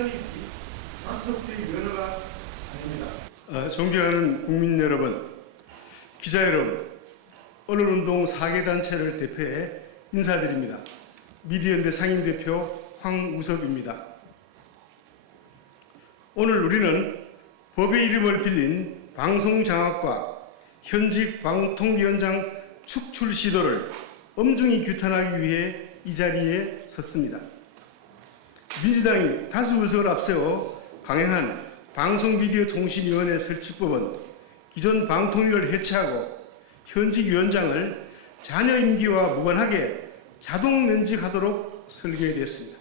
수단이지 다수석제의 면허가 아닙니다. 존경하는 국민 여러분, 기자 여러분, 언론운동 4개 단체를 대표해 인사드립니다. 미디어연대 상임대표 황우섭입니다. 오늘 우리는 법의 이름을 빌린 방송장악과 현직 방통위원장 축출 시도를 엄중히 규탄하기 위해 이 자리에 섰습니다. 민주당이 다수 의석을 앞세워 강행한 방송미디어통신위원회 설치법은 기존 방통위를 해체하고 현직 위원장을 자녀 임기와 무관하게 자동 면직하도록 설계됐습니다.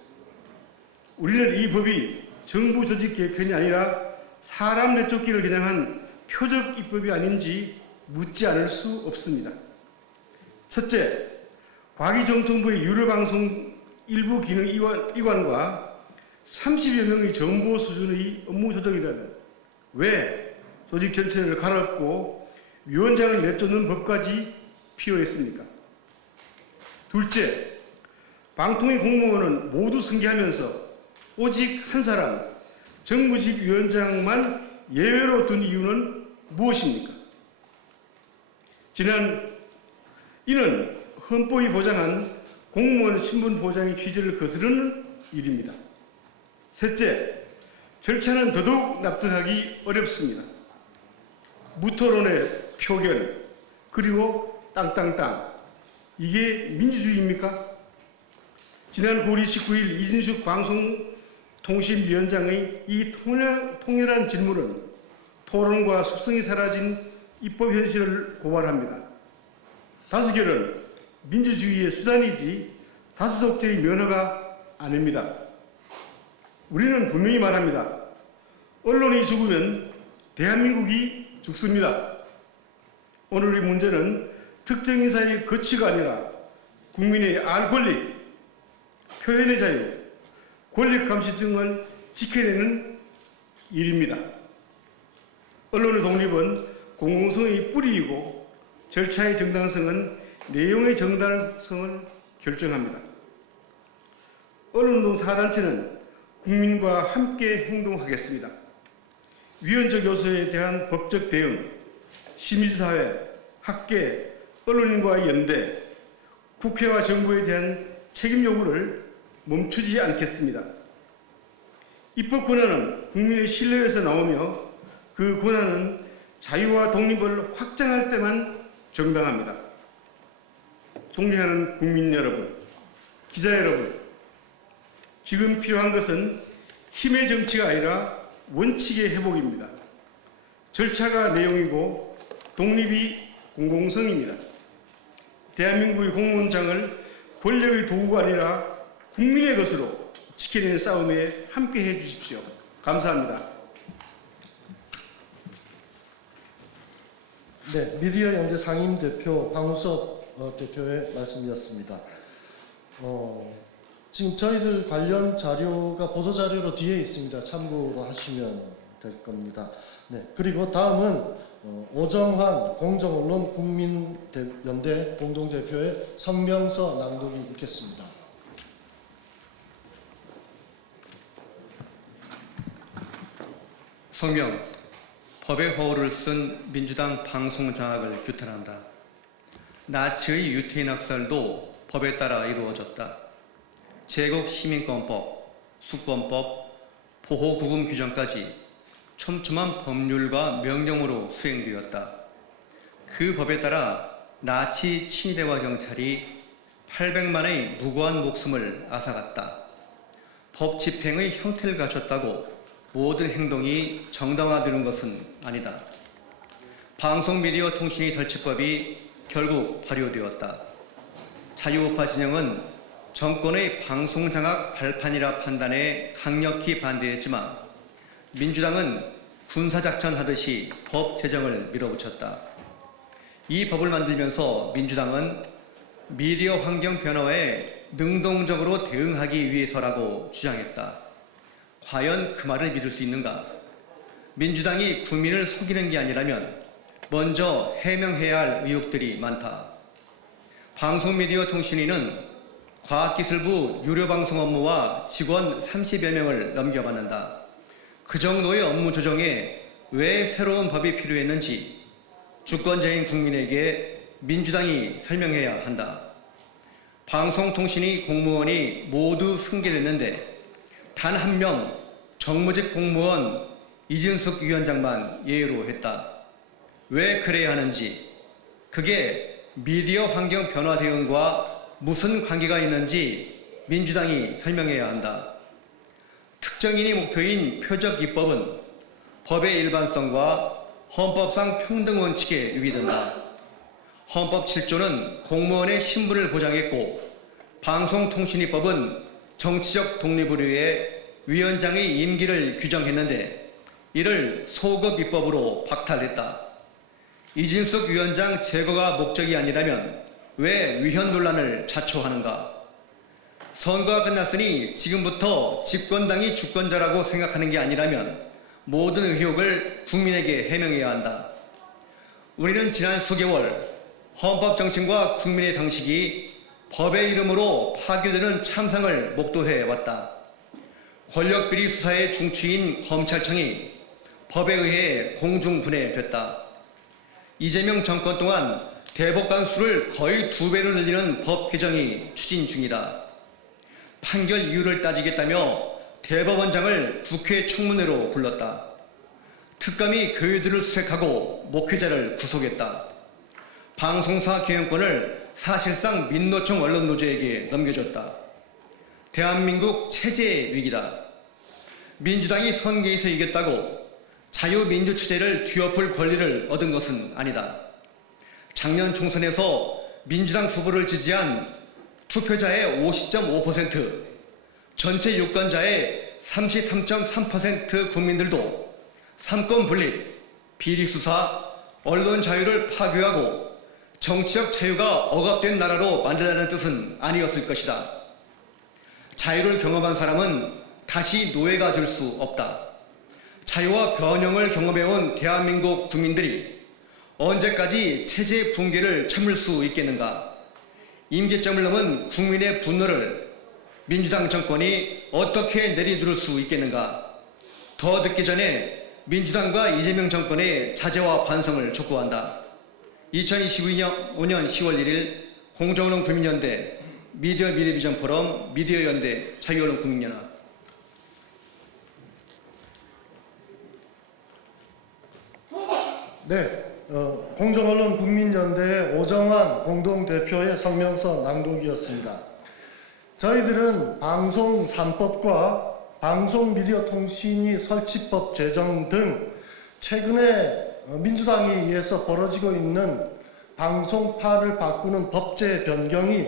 우리는 이 법이 정부 조직 개편이 아니라 사람 내쫓기를 겨냥한 표적 입법이 아닌지 묻지 않을 수 없습니다. 첫째, 과기정통부의 유료방송 일부 기능 이관과 30여 명의 정보 수준의 업무 조정이라면 왜 조직 전체를 갈아엎고 위원장을 내쫓는 법까지 필요했습니까? 둘째, 방통위 공무원은 모두 승계하면서 오직 한 사람, 정부직 위원장만 예외로 둔 이유는 무엇입니까? 이는 헌법이 보장한 공무원 신분 보장의 취지를 거스르는 일입니다. 셋째, 절차는 더더욱 납득하기 어렵습니다. 무토론의 표결, 그리고 땅땅땅. 이게 민주주의입니까? 지난 9월 29일 이진숙 방송통신위원장의 이 통렬한 질문은 토론과 속성이 사라진 입법 현실을 고발합니다. 다수결은 민주주의의 수단이지 다수석제의 면허가 아닙니다. 우리는 분명히 말합니다. 언론이 죽으면 대한민국이 죽습니다. 오늘의 문제는 특정 인사의 거취가 아니라 국민의 알 권리, 표현의 자유, 권력 감시 등을 지켜내는 일입니다. 언론의 독립은 공공성의 뿌리이고 절차의 정당성은 내용의 정당성을 결정합니다. 언론운동 4단체는 국민과 함께 행동하겠습니다. 위헌적 요소에 대한 법적 대응, 시민사회, 학계, 언론인과의 연대, 국회와 정부에 대한 책임 요구를 멈추지 않겠습니다. 입법 권한은 국민의 신뢰에서 나오며 그 권한은 자유와 독립을 확장할 때만 정당합니다. 존경하는 국민 여러분, 기자 여러분, 지금 필요한 것은 힘의 정치가 아니라 원칙의 회복입니다. 절차가 내용이고 독립이 공공성입니다. 대한민국의 공무원장을 권력의 도구가 아니라 국민의 것으로 지켜내는 싸움에 함께해 주십시오. 감사합니다. 네, 미디어연대 상임대표 황우섭 대표의 말씀이었습니다. 지금 저희들 관련 자료가 보도자료로 뒤에 있습니다. 참고로 하시면 될 겁니다. 네, 그리고 다음은 오정환 공정언론 국민연대 공동대표의 성명서 낭독이 있겠습니다. 성명, 법의 허울을 쓴 민주당 방송장악을 규탄한다. 나치의 유태인 학살도 법에 따라 이루어졌다. 제국시민권법, 수권법, 보호구금 규정까지 촘촘한 법률과 명령으로 수행되었다. 그 법에 따라 나치 친위대와 경찰이 800만의 무고한 목숨을 앗아갔다. 법 집행의 형태를 갖췄다고 모든 행동이 정당화되는 것은 아니다. 방송미디어통신위 설치법이 결국 발효되었다. 자유우파 진영은 정권의 방송장악 발판이라 판단해 강력히 반대했지만 민주당은 군사작전 하듯이 법 제정을 밀어붙였다. 이 법을 만들면서 민주당은 미디어 환경 변화에 능동적으로 대응하기 위해서라고 주장했다. 과연 그 말을 믿을 수 있는가? 민주당이 국민을 속이는 게 아니라면 먼저 해명해야 할 의혹들이 많다. 방송미디어통신위는 과학기술부 유료방송 업무와 직원 30여 명을 넘겨받는다. 그 정도의 업무 조정에 왜 새로운 법이 필요했는지 주권자인 국민에게 민주당이 설명해야 한다. 방송통신위 공무원이 모두 승계됐는데 단 한 명 정무직 공무원 이준숙 위원장만 예외로 했다. 왜 그래야 하는지, 그게 미디어 환경 변화 대응과 무슨 관계가 있는지 민주당이 설명해야 한다. 특정인이 목표인 표적 입법은 법의 일반성과 헌법상 평등 원칙에 위배된다. 헌법 7조는 공무원의 신분을 보장했고 방송통신위법은 정치적 독립을 위해 위원장의 임기를 규정했는데 이를 소급 입법으로 박탈했다. 이진숙 위원장 제거가 목적이 아니라면 왜 위헌 논란을 자초하는가? 선거가 끝났으니 지금부터 집권당이 주권자라고 생각하는 게 아니라면 모든 의혹을 국민에게 해명해야 한다. 우리는 지난 수개월 헌법 정신과 국민의 상식이 법의 이름으로 파괴되는 참상을 목도해 왔다. 권력비리 수사의 중추인 검찰청이 법에 의해 공중분해됐다. 이재명 정권 동안 대법관 수를 거의 2배로 늘리는 법 개정이 추진 중이다. 판결 이유를 따지겠다며 대법원장을 국회 청문회로 불렀다. 특감이 교회들을 수색하고 목회자를 구속했다. 방송사 경영권을 사실상 민노총 언론노조에게 넘겨줬다. 대한민국 체제 위기다. 민주당이 선거에서 이겼다고 자유민주체제를 뒤엎을 권리를 얻은 것은 아니다. 작년 총선에서 민주당 후보를 지지한 투표자의 50.5%, 전체 유권자의 33.3% 국민들도 삼권 분립, 비리수사, 언론 자유를 파괴하고 정치적 자유가 억압된 나라로 만들라는 뜻은 아니었을 것이다. 자유를 경험한 사람은 다시 노예가 될 수 없다. 자유와 변형을 경험해온 대한민국 국민들이 언제까지 체제 붕괴를 참을 수 있겠는가? 임계점을 넘은 국민의 분노를 민주당 정권이 어떻게 내리두를 수 있겠는가? 더 늦기 전에 민주당과 이재명 정권의 자제와 반성을 촉구한다. 2025년 10월 1일 공정언론 국민연대 미디어 미래비전 포럼 미디어연대 자유언론 국민연합. 네, 공정언론 국민연대의 오정환 공동대표의 성명서 낭독이었습니다. 저희들은 방송 3법과 방송미디어통신위 설치법 제정 등 최근에 민주당에 의해서 벌어지고 있는 방송파를 바꾸는 법제 변경이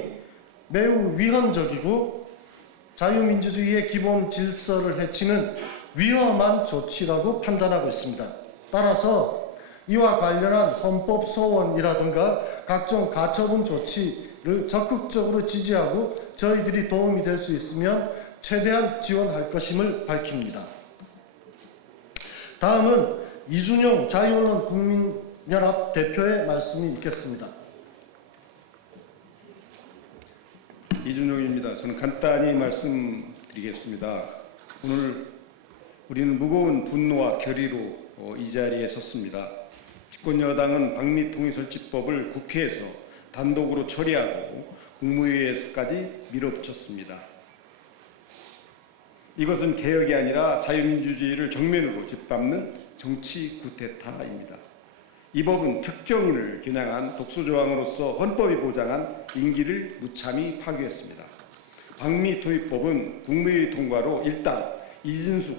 매우 위헌적이고 자유민주주의의 기본 질서를 해치는 위험한 조치라고 판단하고 있습니다. 따라서 이와 관련한 헌법 소원이라든가 각종 가처분 조치를 적극적으로 지지하고 저희들이 도움이 될 수 있으면 최대한 지원할 것임을 밝힙니다. 다음은 이준용 자유언론 국민연합 대표의 말씀이 있겠습니다. 이준용입니다. 저는 간단히 말씀드리겠습니다. 오늘 우리는 무거운 분노와 결의로 이 자리에 섰습니다. 집권여당은 방미통일설치법을 국회에서 단독으로 처리하고 국무회의에서까지 밀어붙였습니다. 이것은 개혁이 아니라 자유민주주의를 정면으로 짓밟는 정치 쿠데타입니다. 이 법은 특정인을 겨냥한 독소조항으로서 헌법이 보장한 임기를 무참히 파괴했습니다. 방미통일법은 국무회의 통과로 일단 이진숙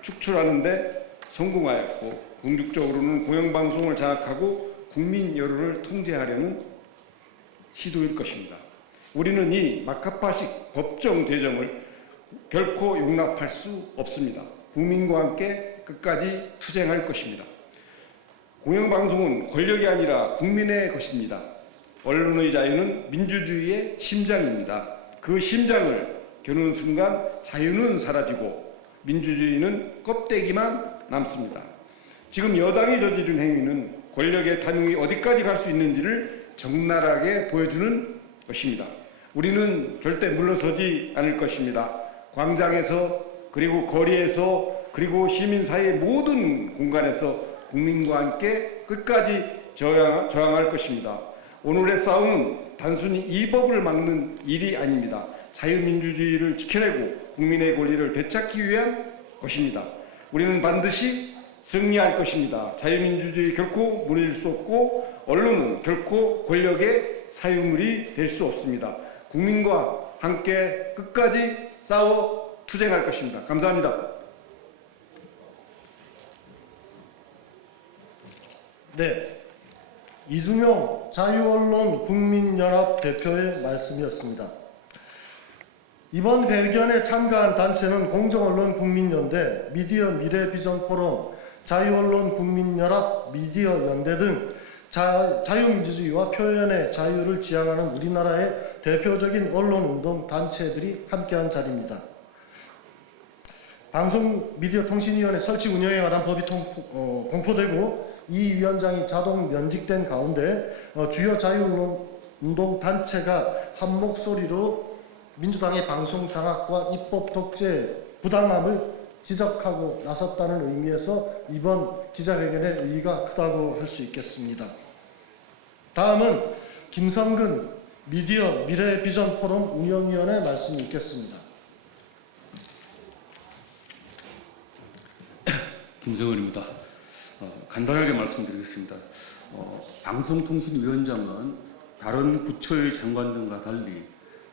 축출하는 데 성공하였고 궁극적으로는 공영방송을 장악하고 국민 여론을 통제하려는 시도일 것입니다. 우리는 이 막가파식 법정 제정을 결코 용납할 수 없습니다. 국민과 함께 끝까지 투쟁할 것입니다. 공영방송은 권력이 아니라 국민의 것입니다. 언론의 자유는 민주주의의 심장입니다. 그 심장을 겨누는 순간 자유는 사라지고 민주주의는 껍데기만 남습니다. 지금 여당이 저지른 행위는 권력의 탐욕이 어디까지 갈 수 있는지를 적나라하게 보여주는 것입니다. 우리는 절대 물러서지 않을 것입니다. 광장에서 그리고 거리에서 그리고 시민사회의 모든 공간에서 국민과 함께 끝까지 저항할 것입니다. 오늘의 싸움은 단순히 이 법을 막는 일이 아닙니다. 자유민주주의를 지켜내고 국민의 권리를 되찾기 위한 것입니다. 우리는 반드시 승리할 것입니다. 자유민주주의 결코 무너질 수 없고 언론은 결코 권력의 사유물이 될 수 없습니다. 국민과 함께 끝까지 싸워 투쟁할 것입니다. 감사합니다. 네, 이준용 자유언론 국민연합 대표의 말씀이었습니다. 이번 회견에 참가한 단체는 공정언론 국민연대, 미디어 미래비전 포럼, 자유언론 국민연합, 미디어 연대 등 자유민주주의와 표현의 자유를 지향하는 우리나라의 대표적인 언론운동 단체들이 함께한 자리입니다. 방송미디어통신위원회 설치 운영에 관한 법이 공포되고 이 위원장이 자동 면직된 가운데 주요 자유운동 단체가 한 목소리로 민주당의 방송 장악과 입법 독재 부당함을 지적하고 나섰다는 의미에서 이번 기자회견의 의의가 크다고 할 수 있겠습니다. 다음은 김성근 미디어 미래비전 포럼 운영위원회 말씀이 있겠습니다. 김성은입니다. 간단하게 말씀드리겠습니다. 방송통신위원장은 다른 부처의 장관 등과 달리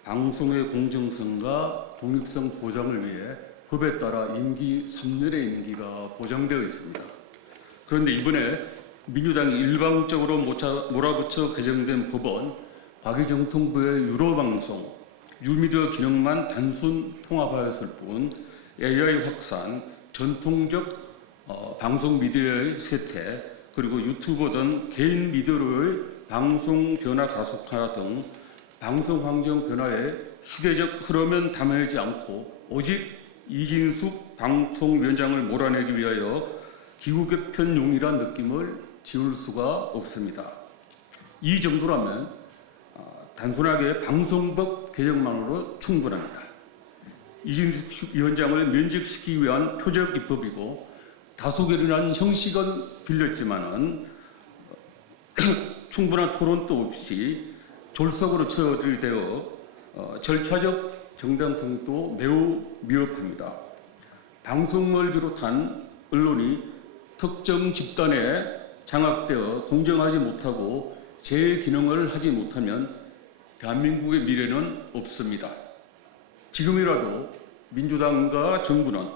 방송의 공정성과 독립성 보장을 위해 법에 따라 임기 3년의 임기가 보장되어 있습니다. 그런데 이번에 민주당이 일방적으로 몰아붙여 개정된 법은 과기정통부의 유료방송, 뉴미디어 기능만 단순 통합하였을 뿐 AI 확산, 전통적 방송 미디어의 쇠퇴, 그리고 유튜버 등 개인 미디어의 방송 변화 가속화 등 방송 환경 변화에 시대적 흐름은 담아내지 않고 오직 이진숙 방통위원장을 몰아내기 위하여 기후개편용이란 느낌을 지울 수가 없습니다. 이 정도라면 단순하게 방송법 개정만으로 충분합니다. 이진숙 위원장을 면직시키기 위한 표적 입법이고 다소결연한 형식은 빌렸지만은 충분한 토론도 없이 졸속으로 처리되어 절차적 정당성도 매우 미흡합니다. 방송을 비롯한 언론이 특정 집단에 장악되어 공정하지 못하고 제 기능을 하지 못하면 대한민국의 미래는 없습니다. 지금이라도 민주당과 정부는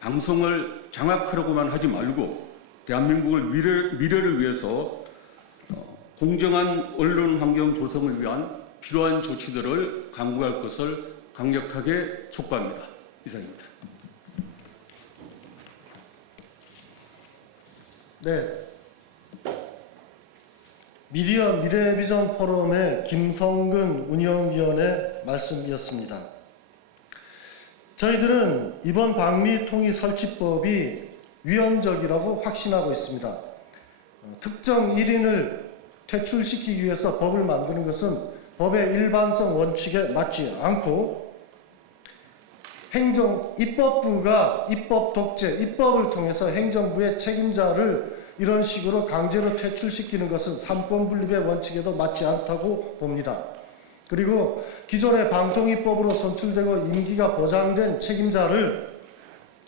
방송을 장악하려고만 하지 말고 대한민국을 미래를 위해서 공정한 언론 환경 조성을 위한 필요한 조치들을 강구할 것을 강력하게 촉구합니다. 이상입니다. 네, 미디어 미래비전 포럼의 김성근 운영위원의 말씀이었습니다. 저희들은 이번 방미통일 설치법이 위헌적이라고 확신하고 있습니다. 특정 1인을 퇴출시키기 위해서 법을 만드는 것은 법의 일반성 원칙에 맞지 않고 입법부가 입법 독재, 입법을 통해서 행정부의 책임자를 이런 식으로 강제로 퇴출시키는 것은 삼권분립의 원칙에도 맞지 않다고 봅니다. 그리고 기존의 방통위법으로 선출되고 임기가 보장된 책임자를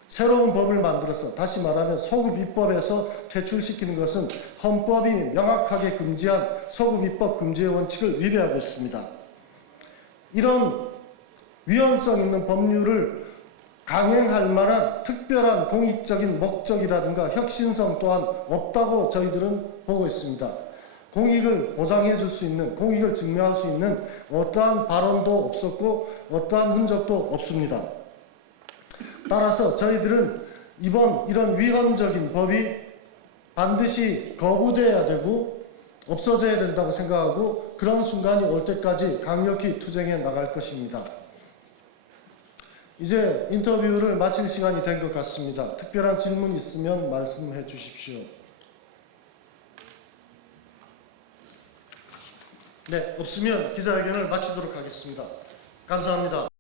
새로운 법을 만들어서 다시 말하면 소급 입법에서 퇴출시키는 것은 헌법이 명확하게 금지한 소급 입법 금지의 원칙을 위배하고 있습니다. 이런 위헌성 있는 법률을 강행할 만한 특별한 공익적인 목적이라든가 혁신성 또한 없다고 저희들은 보고 있습니다. 공익을 보장해 줄 수 있는, 공익을 증명할 수 있는 어떠한 발언도 없었고 어떠한 흔적도 없습니다. 따라서 저희들은 이번 이런 위헌적인 법이 반드시 거부돼야 되고 없어져야 된다고 생각하고 그런 순간이 올 때까지 강력히 투쟁해 나갈 것입니다. 이제 인터뷰를 마칠 시간이 된 것 같습니다. 특별한 질문 있으면 말씀해 주십시오. 네, 없으면 기자회견을 마치도록 하겠습니다. 감사합니다.